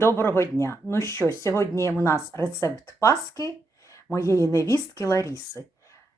доброго дня! Ну що, сьогодні у нас рецепт паски моєї невістки Ларіси.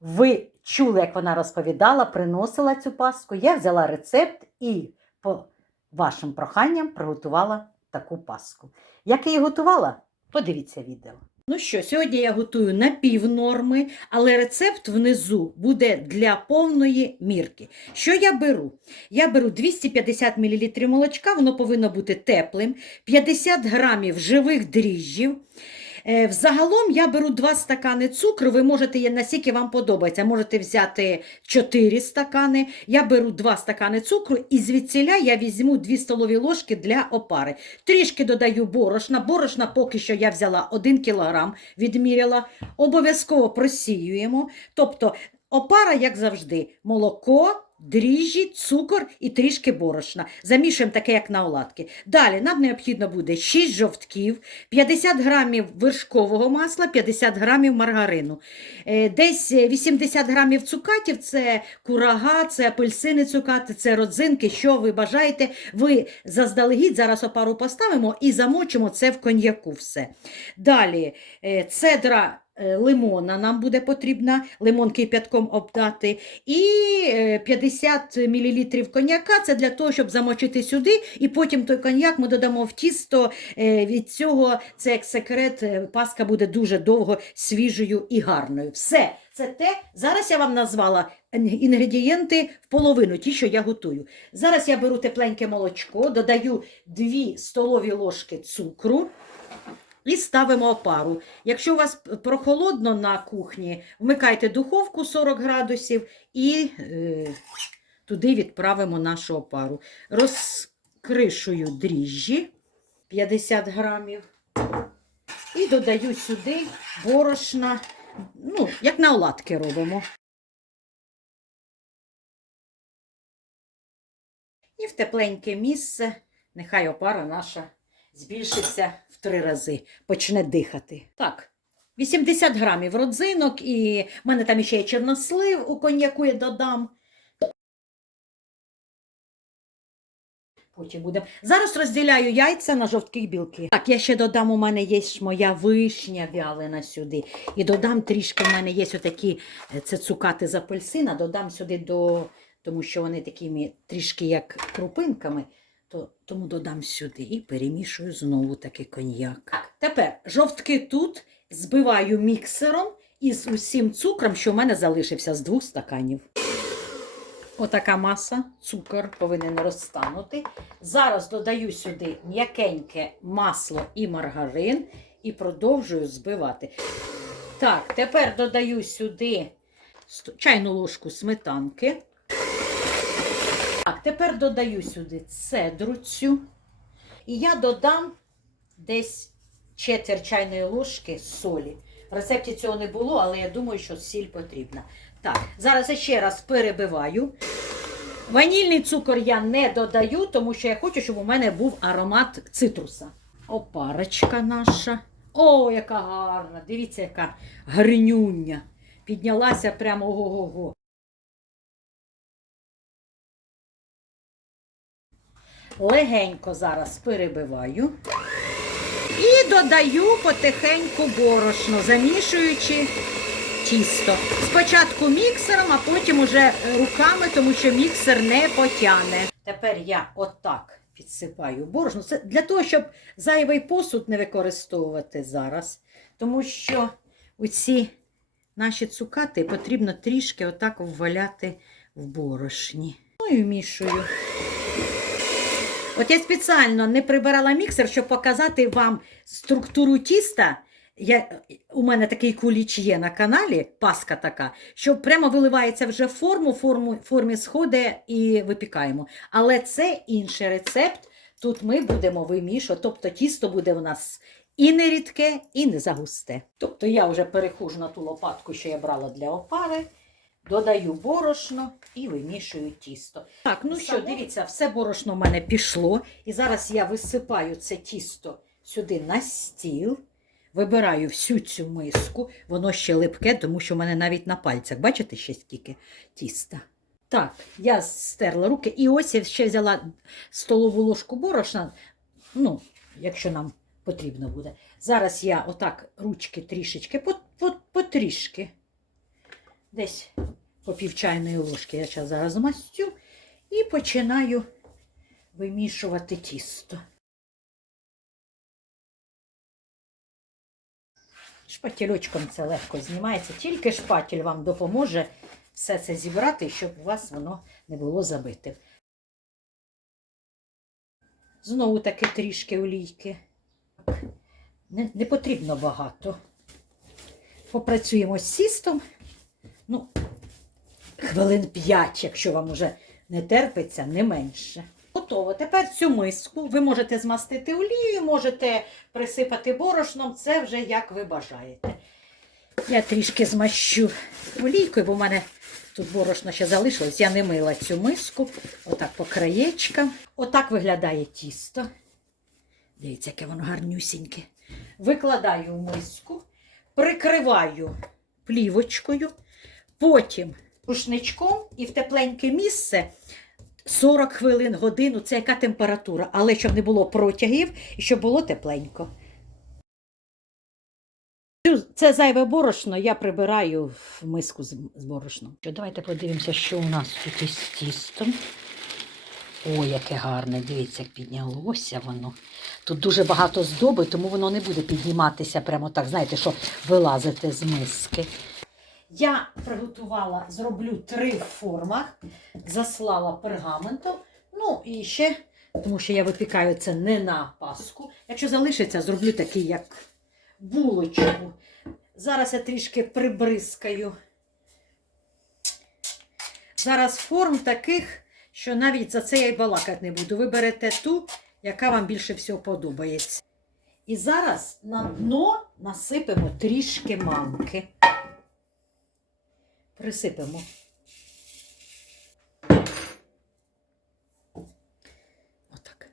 Ви чули, як вона розповідала, приносила цю паску. Я взяла рецепт і по вашим проханням приготувала таку паску. Як я її готувала? Подивіться відео. Ну що, сьогодні я готую на пів норми, але рецепт внизу буде для повної мірки. Що я беру? Я беру 250 мл молочка, воно повинно бути теплим, 50 грамів живих дріжджів. Е, Взагалом я беру 2 стакани цукру, ви можете, наскільки вам подобається, можете взяти 4 стакани. Я беру 2 стакани цукру і звідсіля я візьму 2 столові ложки для опари. Трішки додаю борошна. Борошна поки що я взяла 1 кг, відміряла. Обов'язково просіюємо. Тобто опара, як завжди, молоко. Дріжджі, цукор і трішки борошна. Замішуємо таке, як на оладки. Далі нам необхідно буде 6 жовтків, 50 грамів вершкового масла, 50 грамів маргарину. Е, Десь 80 грамів цукатів це курага, це апельсини цукати, це родзинки, що ви бажаєте. Ви заздалегідь зараз опару поставимо і замочимо це в коньяку все. Далі е, цедра лимона нам буде потрібна, лимон кип'ятком обдати. І е, 50 мл коньяка це для того, щоб замочити сюди, і потім той коньяк ми додамо в тісто. Е, Від цього це як секрет, е, паска буде дуже довго свіжою і гарною. Все, це те. Зараз я вам назвала інгредієнти в половину, ті, що я готую. Зараз я беру тепленьке молочко, додаю 2 столові ложки цукру. І ставимо опару. Якщо у вас прохолодно на кухні, вмикайте духовку 40 градусів і е, туди відправимо нашу опару. Розкришую дріжджі 50 грамів. І додаю сюди борошна, ну, як на оладки робимо. І в тепленьке місце нехай опара наша збільшиться в три рази, почне дихати. Так, 80 грамів родзинок, і в мене там ще є чорнослив у коньяку я додам. Потім будемо. Зараз розділяю яйця на жовтки білки. Так, я ще додам, у мене є моя вишня вялена сюди. І додам трішки, у мене є отакі, е, це цукати з апельсина, додам сюди до, тому що вони такими трішки як крупинками, то, тому додам сюди і перемішую знову таки коньяк. Так, тепер жовтки тут збиваю міксером із усім цукром, що в мене залишився з двох стаканів. Отака маса, цукор повинен розтанути. Зараз додаю сюди м'якеньке масло і маргарин і продовжую збивати. Так, тепер додаю сюди чайну ложку сметанки. Тепер додаю сюди цедру цю. І я додам десь четверть чайної ложки солі. В рецепті цього не було, але я думаю, що сіль потрібна. Так, зараз я ще раз перебиваю. Ванільний цукор я не додаю, тому що я хочу, щоб у мене був аромат цитруса. Опарочка наша. О, яка гарна! Дивіться, яка гринюня. Піднялася прямо ого-го. Легенько зараз перебиваю. І додаю потихеньку борошно, замішуючи тісто. Спочатку міксером, а потім уже руками, тому що міксер не потягне. Тепер я отак підсипаю борошно. Це для того, щоб зайвий посуд не використовувати зараз. Тому що оці наші цукати потрібно трішки отак вваляти в борошні. Ну і вмішую. От я спеціально не прибирала міксер, щоб показати вам структуру тіста. Я, у мене такий куліч є на каналі, паска така, що прямо виливається вже в форму, форму формі сходить і випікаємо. Але це інший рецепт. Тут ми будемо вимішувати, тобто тісто буде у нас і не рідке, і не загусте. Тобто я вже перехожу на ту лопатку, що я брала для опари. Додаю борошно і вимішую тісто. Так, ну що, дивіться, все борошно в мене пішло. І зараз я висипаю це тісто сюди на стіл. Вибираю всю цю миску, воно ще липке, тому що в мене навіть на пальцях, бачите, ще скільки тіста. Так, я стерла руки, і ось я ще взяла столову ложку борошна. Ну, якщо нам потрібно буде. Зараз я отак ручки трішечки, по, по, потрішки. Десь по пів ложки я зараз зараз змастю і починаю вимішувати тісто. Шпательочком це легко знімається, тільки шпатель вам допоможе все це зібрати, щоб у вас воно не було забите. Знову таки трішки олійки. Не, не потрібно багато. Попрацюємо з сістом. Ну, хвилин 5, якщо вам уже не терпиться, не менше. Готово. Тепер цю миску ви можете змастити олією, можете присипати борошном, це вже як ви бажаєте. Я трішки змащу олійкою, бо в мене тут борошно ще залишилось. Я не мила цю миску. Отак по краєчкам. Отак виглядає тісто. Дивіться, яке воно гарнюсіньке. Викладаю в миску, прикриваю плівочкою, потім рушничком і в тепленьке місце 40 хвилин, годину. Це яка температура, але щоб не було протягів і щоб було тепленько. Це зайве борошно я прибираю в миску з борошном. Давайте подивимося, що у нас тут із тістом. Ой, яке гарне, дивіться, як піднялося воно. Тут дуже багато здоби, тому воно не буде підніматися прямо так, знаєте, що вилазити з миски. Я приготувала, зроблю три в формах, заслала пергаментом. Ну і ще, тому що я випікаю це не на паску. Якщо залишиться, зроблю такий, як булочку. Зараз я трішки прибризкаю. Зараз форм таких, що навіть за це я й балакати не буду. Ви берете ту, яка вам більше всього подобається. І зараз на дно насипемо трішки манки. Присипемо. Отак.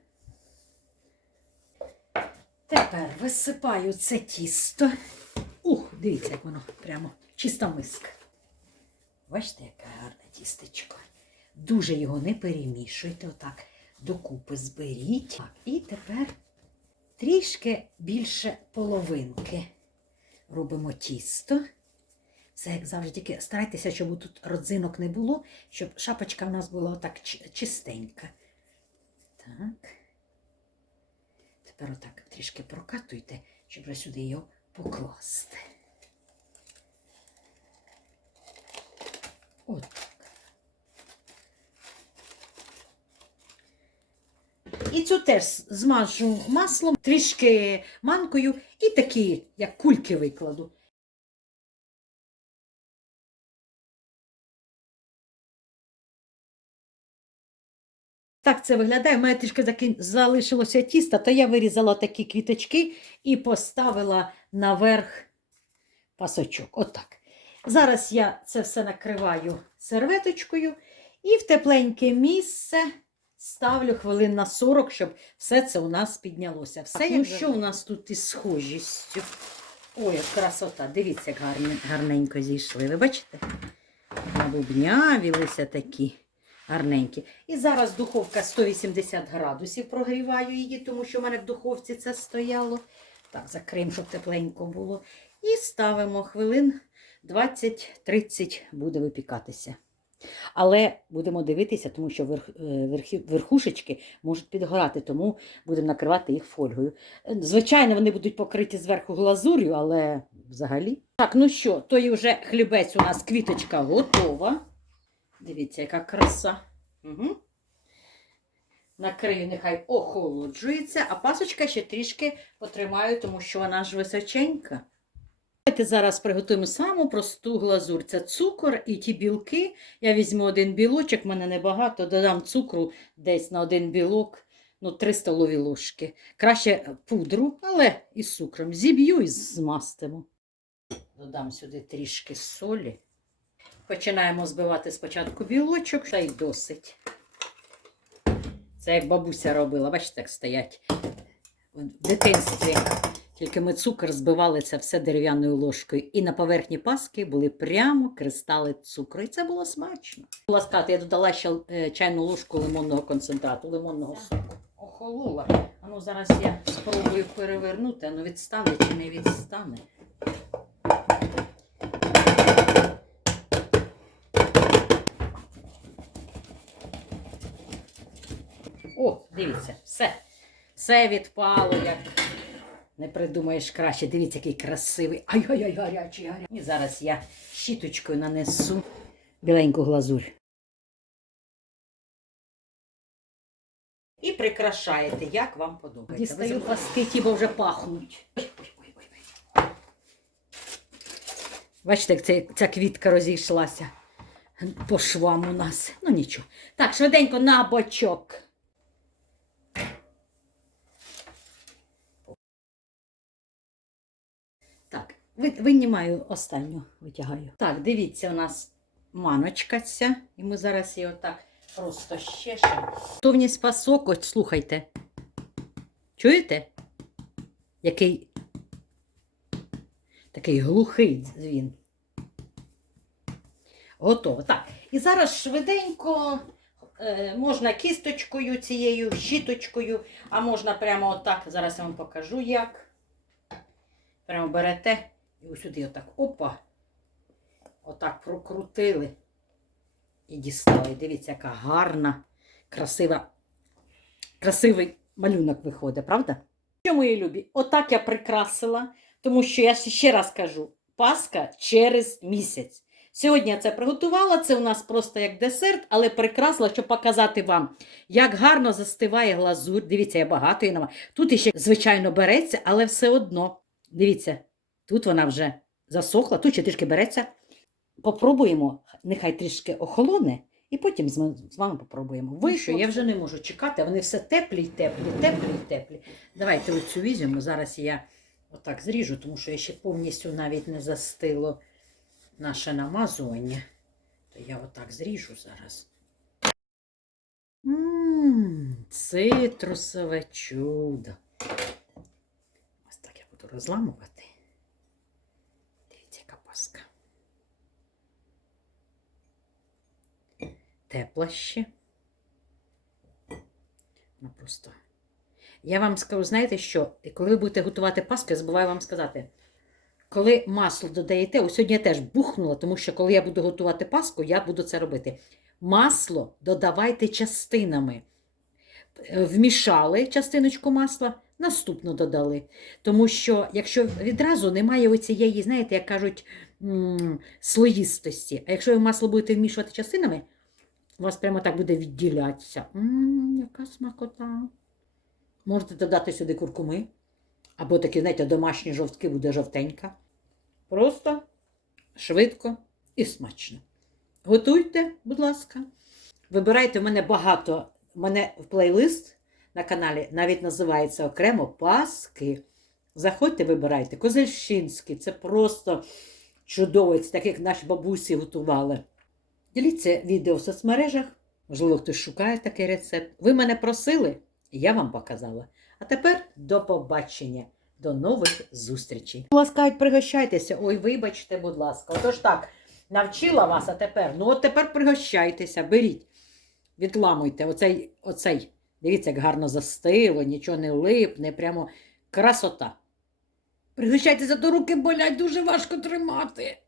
Тепер висипаю це тісто. Ух, дивіться, як воно прямо чиста миска. Бачите, яке гарне тістечко. Дуже його не перемішуйте, отак докупи зберіть. Так, і тепер трішки більше половинки робимо тісто. Це як завжди, тільки старайтеся, щоб тут родзинок не було, щоб шапочка в нас була отак чистенька. Так. Тепер отак трішки прокатуйте, щоб сюди його покласти. От. І цю теж змажу маслом, трішки манкою і такі, як кульки викладу. Так це виглядає. У мене трішки залишилося тіста, то я вирізала такі квіточки і поставила наверх пасочок. Отак. Зараз я це все накриваю серветочкою і в тепленьке місце ставлю хвилин на 40, щоб все це у нас піднялося. Все, Так, ну що що у нас тут із схожістю. Ой, як красота. Дивіться, як гарненько зійшли. Ви бачите? Набубнявілися такі гарненькі. І зараз духовка 180 градусів прогріваю її, тому що в мене в духовці це стояло. Так, закриємо, щоб тепленько було. І ставимо хвилин 20-30 буде випікатися. Але будемо дивитися, тому що верх, е, верхушечки можуть підгорати, тому будемо накривати їх фольгою. Звичайно, вони будуть покриті зверху глазур'ю, але взагалі. Так, ну що, той вже хлібець у нас квіточка готова. Дивіться, яка краса. Угу. Накрию, нехай охолоджується, а пасочка ще трішки потримаю, тому що вона ж височенька. Давайте зараз приготуємо саму просту глазурь. Це цукор і ті білки. Я візьму один білочок, в мене небагато, додам цукру десь на один білок, ну, 3 столові ложки. Краще пудру, але із цукром. Зіб'ю і змастимо. Додам сюди трішки солі. Починаємо збивати спочатку білочок, та й досить. Це як бабуся робила, бачите, як стоять в дитинстві. Тільки ми цукор збивали це все дерев'яною ложкою. І на поверхні паски були прямо кристали цукру. І це було смачно. Була сказати, я додала ще е, чайну ложку лимонного концентрату, лимонного соку. Охолола. А ну зараз я спробую перевернути, ну відстане чи не відстане. О, дивіться, все. Все відпало, як не придумаєш краще. Дивіться, який красивий. Ай-ай-ай, гарячий, гарячий. І зараз я щіточкою нанесу біленьку глазурь. І прикрашаєте, як вам подобається. Дістаю паски, ті, бо вже пахнуть. Бачите, як ця, ця квітка розійшлася по швам у нас. Ну нічого. Так, швиденько на бочок. Так, ви- винімаю останню, витягаю. Так, дивіться, у нас маночка ця, і ми зараз її отак просто щешемо. Готовність пасок, ось слухайте. Чуєте? Який такий глухий дзвін. Готово. Так. І зараз швиденько е, можна кісточкою цією, щіточкою, а можна прямо отак. Зараз я вам покажу як. Прямо берете і ось сюди отак. Опа. Отак прокрутили і дістали. Дивіться, яка гарна, красива, красивий малюнок виходить, правда? Що, мої любі? Отак я прикрасила, тому що я ще раз кажу: Пасха через місяць. Сьогодні я це приготувала, це у нас просто як десерт, але прикрасила, щоб показати вам, як гарно застиває глазурь. Дивіться, я багато її нема. Тут іще, звичайно, береться, але все одно. Дивіться, тут вона вже засохла, тут ще трішки береться. Попробуємо, нехай трішки охолоне, і потім з вами попробуємо. Ви що, я вже не можу чекати, вони все теплі й теплі, теплі й теплі. Давайте оцю візьмемо. Зараз я отак зріжу, тому що я ще повністю навіть не застило наше намазування. То я отак зріжу зараз. Ммм, цитрусове чудо. Ось так я буду розламувати. Паска. Тепла ще. Ну просто. Я вам скажу, знаєте що? Коли ви будете готувати паску, я забуваю вам сказати. Коли масло додаєте, ось сьогодні я теж бухнула, тому що коли я буду готувати паску, я буду це робити. Масло додавайте частинами. Е, Вмішали частиночку масла, наступно додали. Тому що, якщо відразу немає оцієї, знаєте, як кажуть, слоїстості. А якщо ви масло будете вмішувати частинами, у вас прямо так буде відділятися. М, яка смакота. Можете додати сюди куркуми. Або такі, знаєте, домашні жовтки буде жовтенька. Просто швидко і смачно. Готуйте, будь ласка. Вибирайте в мене багато. У мене в плейлист на каналі навіть називається окремо Паски. Заходьте, вибирайте. Козельщинський це просто чудово, це так як наші бабусі готували. Діліться відео в соцмережах. Можливо, хтось шукає такий рецепт. Ви мене просили, я вам показала. А тепер до побачення, до нових зустрічей. Ласкають, пригощайтеся. Ой, вибачте, будь ласка. Отож так, навчила вас, а тепер. Ну, от тепер пригощайтеся, беріть, відламуйте оцей, оцей. Дивіться, як гарно застило, нічого не липне, прямо красота. Пригощайтеся, до руки болять, дуже важко тримати.